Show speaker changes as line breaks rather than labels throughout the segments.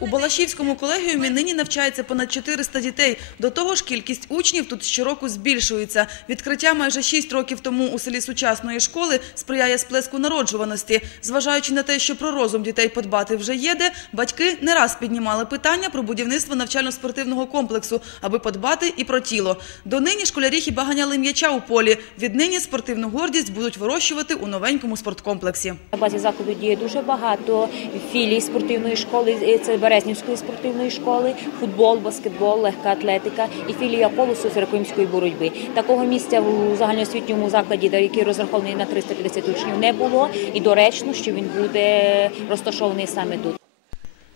У Балашівському колегіумі нині навчається понад 400 дітей. До того ж, кількість учнів тут щороку збільшується. Відкриття майже 6 років тому у селі сучасної школи сприяє сплеску народжуваності. Зважаючи на те, що про розум дітей подбати вже є де, батьки не раз піднімали питання про будівництво навчально-спортивного комплексу, аби подбати і про тіло. Донині школярі хіба ганяли м'яча у полі. Віднині спортивну гордість будуть вирощувати у новенькому спорткомплексі.
На базі закладу діє дуже багато філій спортивної школи, це Березнівської спортивної школи, футбол, баскетбол, легка атлетика і філія колосу з рекомської боротьби. Такого місця у загальноосвітньому закладі, який розрахований на 350 учнів, не було. І доречно, що він буде розташований саме тут.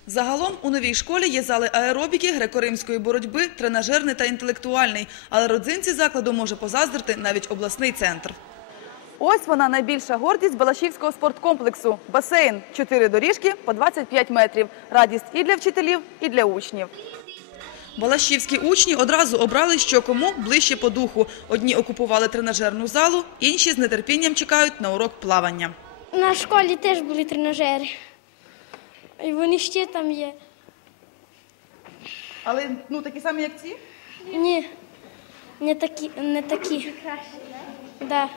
Загалом у новій школі є зали аеробіки, греко-римської боротьби, тренажерний та інтелектуальний. Але родзинці закладу може позаздрити навіть обласний центр. Ось вона найбільша гордість Балашівського спорткомплексу. Басейн. Чотири доріжки по 25 метрів. Радість і для вчителів, і для учнів. Балашівські учні одразу обрали, що кому ближче по духу. Одні окупували тренажерну залу, інші з нетерпінням чекають на урок плавання.
На школі теж були тренажери. І вони ще там є.
Але ну такі самі, як ці?
Ні, не такі. Не такі. Краще, да?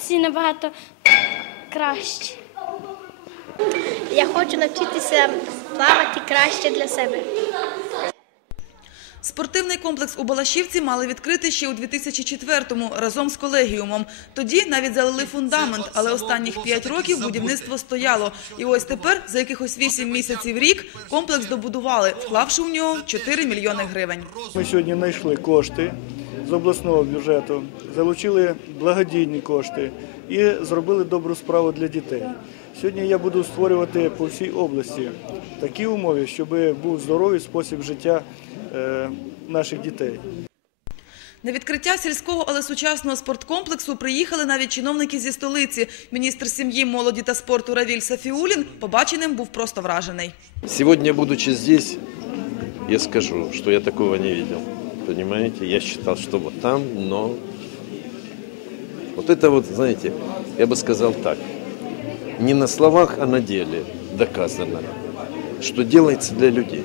Ці набагато кращі.
Я хочу навчитися плавати краще для себе.
Спортивний комплекс у Балашівці мали відкрити ще у 2004-му разом з колегіумом. Тоді навіть залили фундамент, але останніх 5 років будівництво стояло. І ось тепер, за якихось 8 місяців рік, комплекс добудували, вклавши у нього 4 мільйони гривень.
Ми сьогодні знайшли кошти з обласного бюджету, залучили благодійні кошти і зробили добру справу для дітей. Сьогодні я буду створювати по всій області такі умови, щоб був здоровий спосіб життя е, наших дітей.
На відкриття сільського, але сучасного спорткомплексу приїхали навіть чиновники зі столиці. Міністр сім'ї, молоді та спорту Равіль Сафіулін побаченим був просто вражений.
Сегодня, будучи здесь, я скажу, что я такого не видел. Понимаете, я считал, что вот там, но... Вот это вот, знаете, я бы сказал так. Не на словах, а на деле доказано, что делается для людей.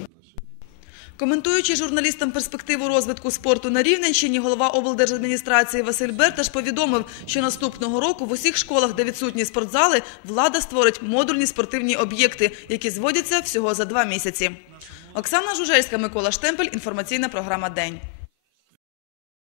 Коментуючи журналістам перспективу розвитку спорту на Рівненщині, голова облдержадміністрації Василь Берташ повідомив, що наступного року в усіх школах, де відсутні спортзали, влада створить модульні спортивні об'єкти, які зводяться всього за два місяці. Оксана Жужельська, Микола Штемпель. Інформаційна програма День.